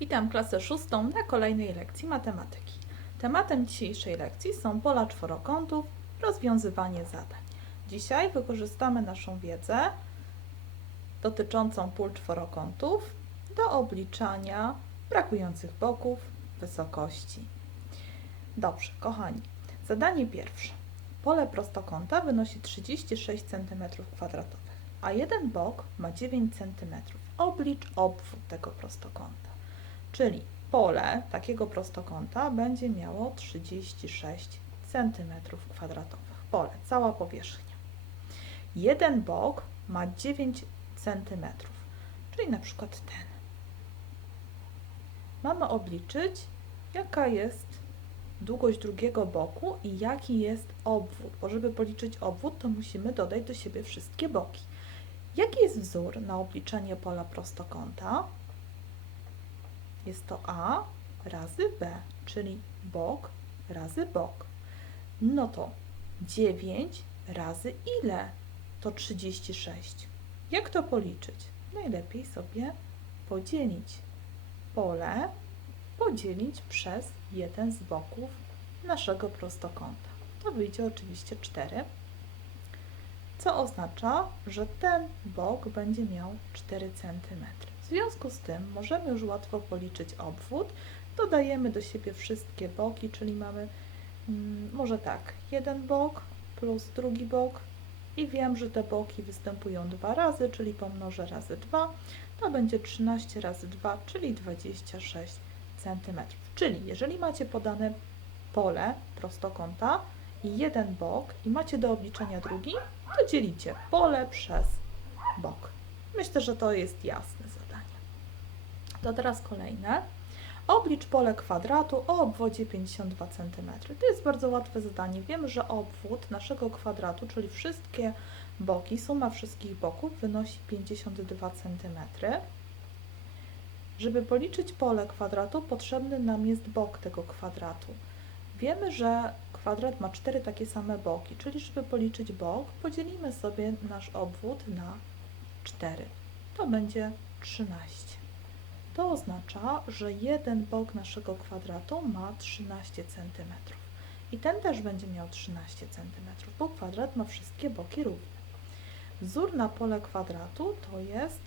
Witam klasę szóstą na kolejnej lekcji matematyki. Tematem dzisiejszej lekcji są pola czworokątów, rozwiązywanie zadań. Dzisiaj wykorzystamy naszą wiedzę dotyczącą pól czworokątów do obliczania brakujących boków, wysokości. Dobrze, kochani. Zadanie pierwsze. Pole prostokąta wynosi 36 cm2, a jeden bok ma 9 cm. Oblicz obwód tego prostokąta. Czyli pole takiego prostokąta będzie miało 36 cm2. Pole, cała powierzchnia. Jeden bok ma 9 cm, czyli na przykład ten. Mamy obliczyć, jaka jest długość drugiego boku i jaki jest obwód. Bo żeby policzyć obwód, to musimy dodać do siebie wszystkie boki. Jaki jest wzór na obliczenie pola prostokąta? Jest to A razy B, czyli bok razy bok. No to 9 razy ile? To 36. Jak to policzyć? Najlepiej sobie podzielić pole, podzielić przez jeden z boków naszego prostokąta. To wyjdzie oczywiście 4, co oznacza, że ten bok będzie miał 4 cm. W związku z tym możemy już łatwo policzyć obwód. Dodajemy do siebie wszystkie boki, czyli mamy mm, może tak, jeden bok plus drugi bok i wiem, że te boki występują dwa razy, czyli pomnożę razy 2, to będzie 13 razy 2, czyli 26 cm. Czyli jeżeli macie podane pole prostokąta i jeden bok i macie do obliczenia drugi, to dzielicie pole przez bok. Myślę, że to jest jasne. To teraz kolejne. Oblicz pole kwadratu o obwodzie 52 cm. To jest bardzo łatwe zadanie. Wiemy, że obwód naszego kwadratu, czyli wszystkie boki, suma wszystkich boków wynosi 52 cm. Żeby policzyć pole kwadratu, potrzebny nam jest bok tego kwadratu. Wiemy, że kwadrat ma cztery takie same boki, czyli żeby policzyć bok, podzielimy sobie nasz obwód na 4. To będzie 13. To oznacza, że jeden bok naszego kwadratu ma 13 cm. I ten też będzie miał 13 cm, bo kwadrat ma wszystkie boki równe. Wzór na pole kwadratu to jest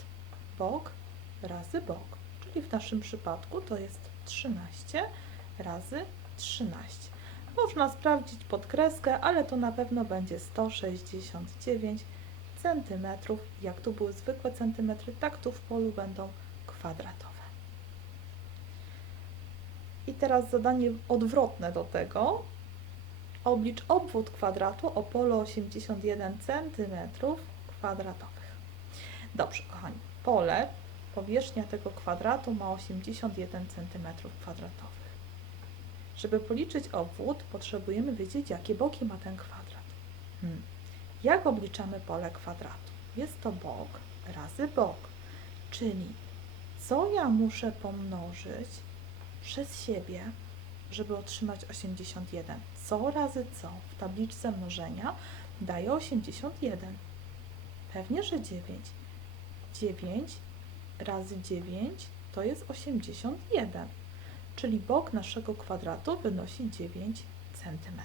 bok razy bok, czyli w naszym przypadku to jest 13 razy 13. Można sprawdzić podkreskę, ale to na pewno będzie 169 cm. Jak tu były zwykłe centymetry, tak tu w polu będą kwadratowe. I teraz zadanie odwrotne do tego. Oblicz obwód kwadratu o polu 81 cm kwadratowych. Dobrze, kochani. Pole, powierzchnia tego kwadratu ma 81 cm kwadratowych. Żeby policzyć obwód, potrzebujemy wiedzieć, jakie boki ma ten kwadrat. Hmm. Jak obliczamy pole kwadratu? Jest to bok razy bok, czyli co ja muszę pomnożyć przez siebie, żeby otrzymać 81? Co razy co w tabliczce mnożenia daje 81? Pewnie, że 9. 9 razy 9 to jest 81, czyli bok naszego kwadratu wynosi 9 cm.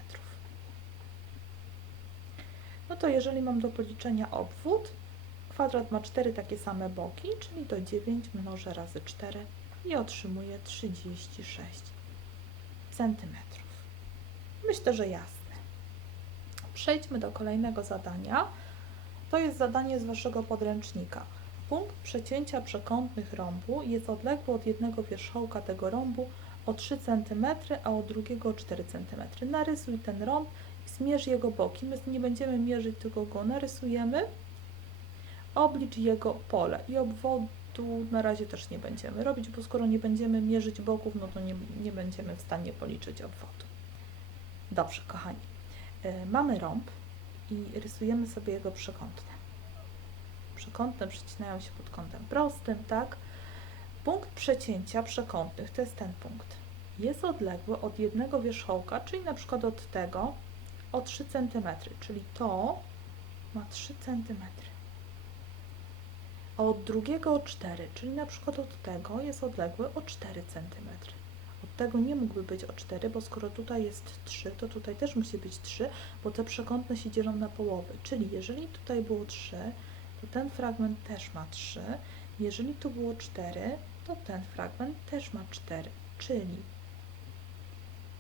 No to jeżeli mam do policzenia obwód, kwadrat ma 4 takie same boki, czyli to 9 mnożę razy 4 i otrzymuję 36 cm. Myślę, że jasne. Przejdźmy do kolejnego zadania. To jest zadanie z Waszego podręcznika. Punkt przecięcia przekątnych rąbu jest odległy od jednego wierzchołka tego rąbu o 3 cm, a od drugiego o 4 cm. Narysuj ten rąb i zmierz jego boki. My nie będziemy mierzyć, tylko go narysujemy. Oblicz jego pole i obwodu na razie też nie będziemy robić, bo skoro nie będziemy mierzyć boków, no to nie, nie będziemy w stanie policzyć obwodu. Dobrze, kochani. Yy, mamy rąb i rysujemy sobie jego przekątne. Przekątne przecinają się pod kątem prostym, tak? Punkt przecięcia przekątnych to jest ten punkt. Jest odległy od jednego wierzchołka, czyli na przykład od tego o 3 cm, czyli to ma 3 cm. A od drugiego o 4, czyli na przykład od tego jest odległy o 4 cm. Od tego nie mógłby być o 4, bo skoro tutaj jest 3, to tutaj też musi być 3, bo te przekątne się dzielą na połowy. Czyli jeżeli tutaj było 3, to ten fragment też ma 3. Jeżeli tu było 4, to ten fragment też ma 4. Czyli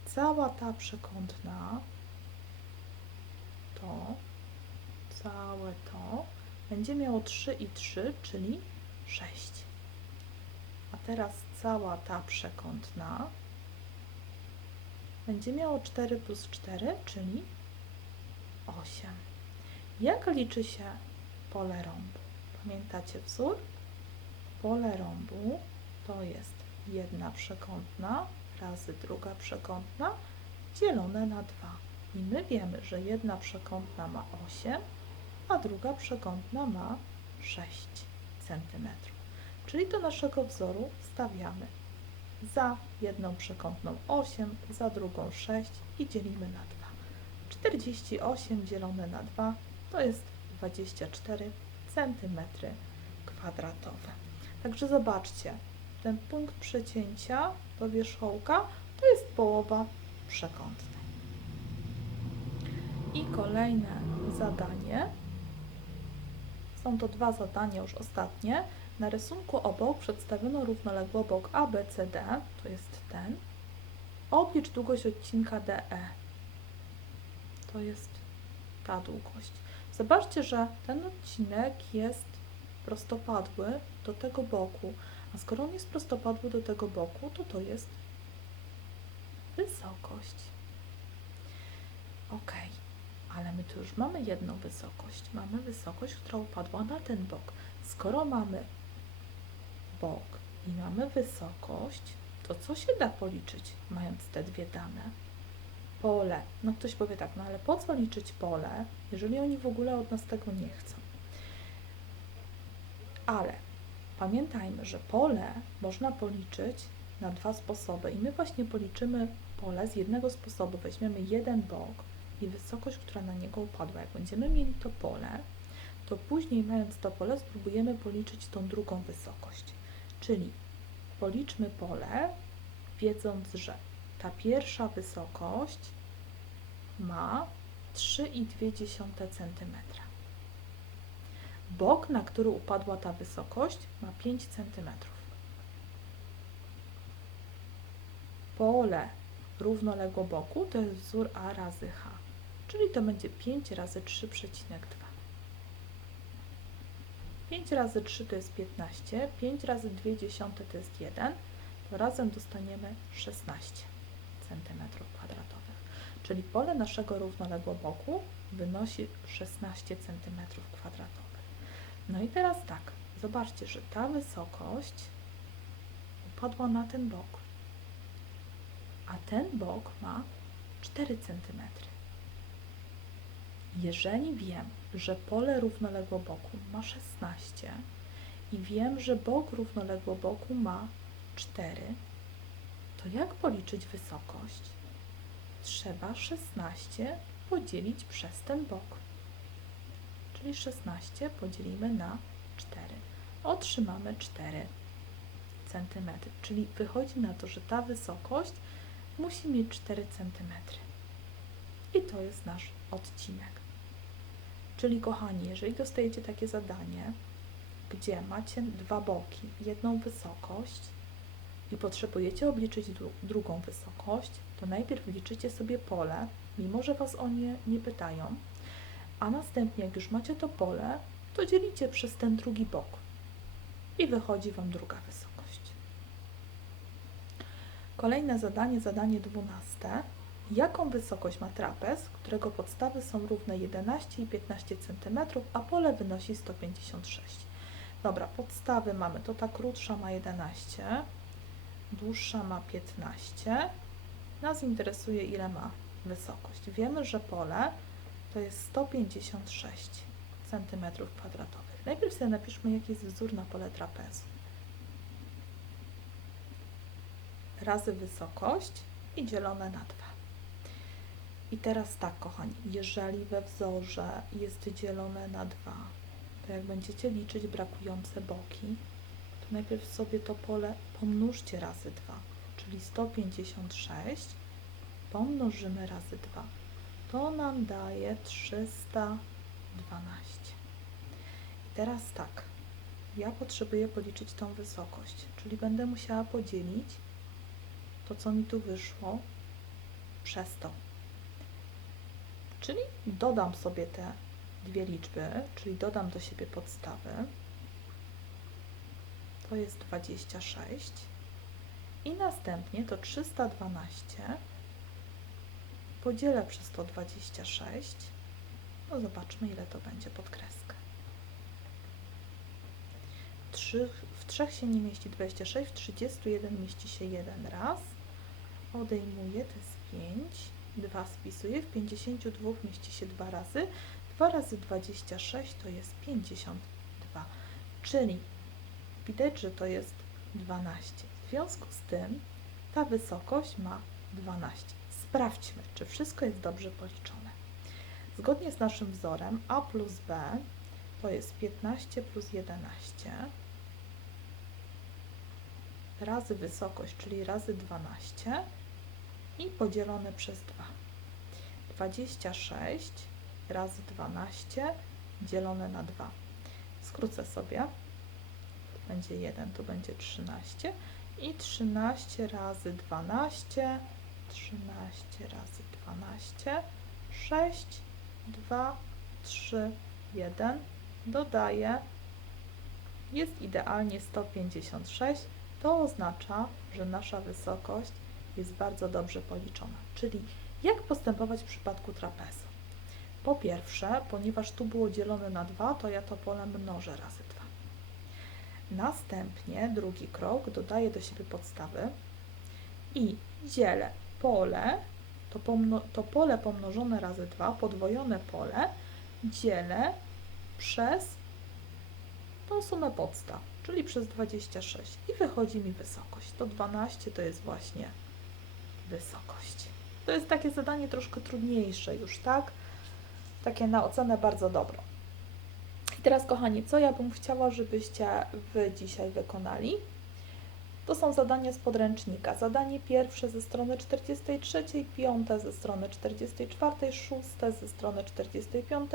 cała ta przekątna to, całe to będzie miało 3 i 3, czyli 6. A teraz cała ta przekątna będzie miało 4 plus 4, czyli 8. Jak liczy się pole rąbu? Pamiętacie wzór? Pole rąbu to jest jedna przekątna razy druga przekątna dzielone na 2. I my wiemy, że jedna przekątna ma 8, a druga przekątna ma 6 cm. Czyli do naszego wzoru stawiamy za jedną przekątną 8, za drugą 6 i dzielimy na 2. 48 dzielone na 2 to jest 24 cm kwadratowe. Także zobaczcie, ten punkt przecięcia do wierzchołka to jest połowa przekątnej. I kolejne zadanie. Są to dwa zadania, już ostatnie. Na rysunku obok przedstawiono równoległy obok ABCD, to jest ten. Oblicz długość odcinka DE. To jest ta długość. Zobaczcie, że ten odcinek jest prostopadły do tego boku, a skoro on jest prostopadły do tego boku, to to jest wysokość. Ok, ale my tu już mamy jedną wysokość. Mamy wysokość, która upadła na ten bok. Skoro mamy bok i mamy wysokość, to co się da policzyć, mając te dwie dane? Pole. No ktoś powie tak, no ale po co liczyć pole, jeżeli oni w ogóle od nas tego nie chcą? Ale pamiętajmy, że pole można policzyć na dwa sposoby i my właśnie policzymy pole z jednego sposobu. Weźmiemy jeden bok i wysokość, która na niego upadła. Jak będziemy mieli to pole, to później mając to pole spróbujemy policzyć tą drugą wysokość. Czyli policzmy pole, wiedząc, że ta pierwsza wysokość ma 3,2 cm. Bok, na który upadła ta wysokość, ma 5 cm. Pole równoległo boku to jest wzór A razy H, czyli to będzie 5 razy 3,2. 5 razy 3 to jest 15, 5 razy 2 dziesiąte to jest 1, to razem dostaniemy 16 cm kwadratowych. Czyli pole naszego równoległoboku wynosi 16 cm kwadratowych. No i teraz tak, zobaczcie, że ta wysokość upadła na ten bok, a ten bok ma 4 cm. Jeżeli wiem, że pole równoległo boku ma 16 i wiem, że bok równoległo boku ma 4, to jak policzyć wysokość? Trzeba 16 podzielić przez ten bok. Czyli 16 podzielimy na 4. Otrzymamy 4 cm. Czyli wychodzi na to, że ta wysokość musi mieć 4 cm. I to jest nasz odcinek. Czyli kochani, jeżeli dostajecie takie zadanie, gdzie macie dwa boki, jedną wysokość i potrzebujecie obliczyć dru drugą wysokość, to najpierw liczycie sobie pole, mimo że Was o nie nie pytają, a następnie jak już macie to pole, to dzielicie przez ten drugi bok i wychodzi Wam druga wysokość. Kolejne zadanie, zadanie dwunaste. Jaką wysokość ma trapez, którego podstawy są równe 11 i 15 cm, a pole wynosi 156? Dobra, podstawy mamy, to ta krótsza ma 11, dłuższa ma 15. Nas interesuje, ile ma wysokość. Wiemy, że pole to jest 156 cm kwadratowych. Najpierw sobie napiszmy, jaki jest wzór na pole trapezu. Razy wysokość i dzielone na 2. I teraz tak, kochani, jeżeli we wzorze jest dzielone na 2, to jak będziecie liczyć brakujące boki, to najpierw sobie to pole pomnóżcie razy 2, czyli 156 pomnożymy razy 2. To nam daje 312. I teraz tak, ja potrzebuję policzyć tą wysokość, czyli będę musiała podzielić to, co mi tu wyszło, przez to. Czyli dodam sobie te dwie liczby, czyli dodam do siebie podstawy. To jest 26. I następnie to 312 podzielę przez 126. No zobaczmy, ile to będzie pod kreskę. Trzy, w 3 się nie mieści 26, w 31 mieści się jeden raz. Odejmuję, to jest 5. 2 spisuję, w 52 mieści się dwa razy. 2 razy 26 to jest 52. Czyli widać, że to jest 12. W związku z tym ta wysokość ma 12. Sprawdźmy, czy wszystko jest dobrze policzone. Zgodnie z naszym wzorem a plus b to jest 15 plus 11 razy wysokość, czyli razy 12 i podzielone przez 2. 26 razy 12 dzielone na 2. Skrócę sobie. Będzie 1, tu będzie 13 i 13 razy 12 13 razy 12 6 2 3 1 dodaję jest idealnie 156 to oznacza, że nasza wysokość jest bardzo dobrze policzona. Czyli jak postępować w przypadku trapezu? Po pierwsze, ponieważ tu było dzielone na 2, to ja to pole mnożę razy 2. Następnie, drugi krok, dodaję do siebie podstawy i dzielę pole, to, pomno, to pole pomnożone razy 2, podwojone pole, dzielę przez tą sumę podstaw, czyli przez 26 i wychodzi mi wysokość. To 12 to jest właśnie wysokość. To jest takie zadanie troszkę trudniejsze już, tak? Takie na ocenę bardzo dobrą. I teraz, kochani, co ja bym chciała, żebyście Wy dzisiaj wykonali? To są zadania z podręcznika. Zadanie pierwsze ze strony 43, piąte ze strony 44, szóste ze strony 45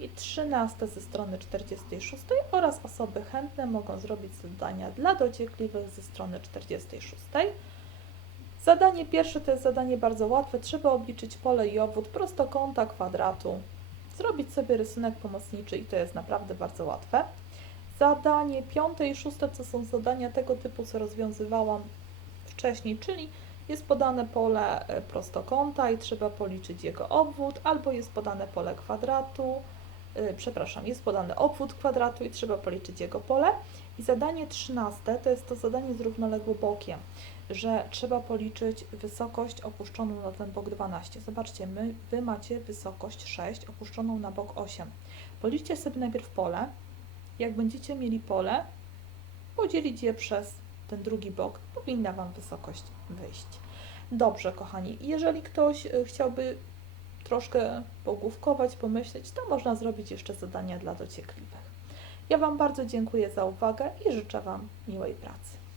i 13 ze strony 46 oraz osoby chętne mogą zrobić zadania dla dociekliwych ze strony 46. Zadanie pierwsze to jest zadanie bardzo łatwe. Trzeba obliczyć pole i obwód prostokąta kwadratu. Zrobić sobie rysunek pomocniczy i to jest naprawdę bardzo łatwe. Zadanie piąte i szóste to są zadania tego typu, co rozwiązywałam wcześniej, czyli jest podane pole e, prostokąta i trzeba policzyć jego obwód, albo jest podane pole kwadratu, yy, przepraszam, jest podany obwód kwadratu i trzeba policzyć jego pole. I zadanie trzynaste to jest to zadanie z równoległobokiem, że trzeba policzyć wysokość opuszczoną na ten bok 12. Zobaczcie, my, Wy macie wysokość 6 opuszczoną na bok 8. Policzcie sobie najpierw pole, jak będziecie mieli pole, podzielić je przez ten drugi bok, powinna Wam wysokość wyjść. Dobrze, kochani, jeżeli ktoś y, chciałby troszkę pogłówkować, pomyśleć, to można zrobić jeszcze zadania dla dociekliwych. Ja Wam bardzo dziękuję za uwagę i życzę Wam miłej pracy.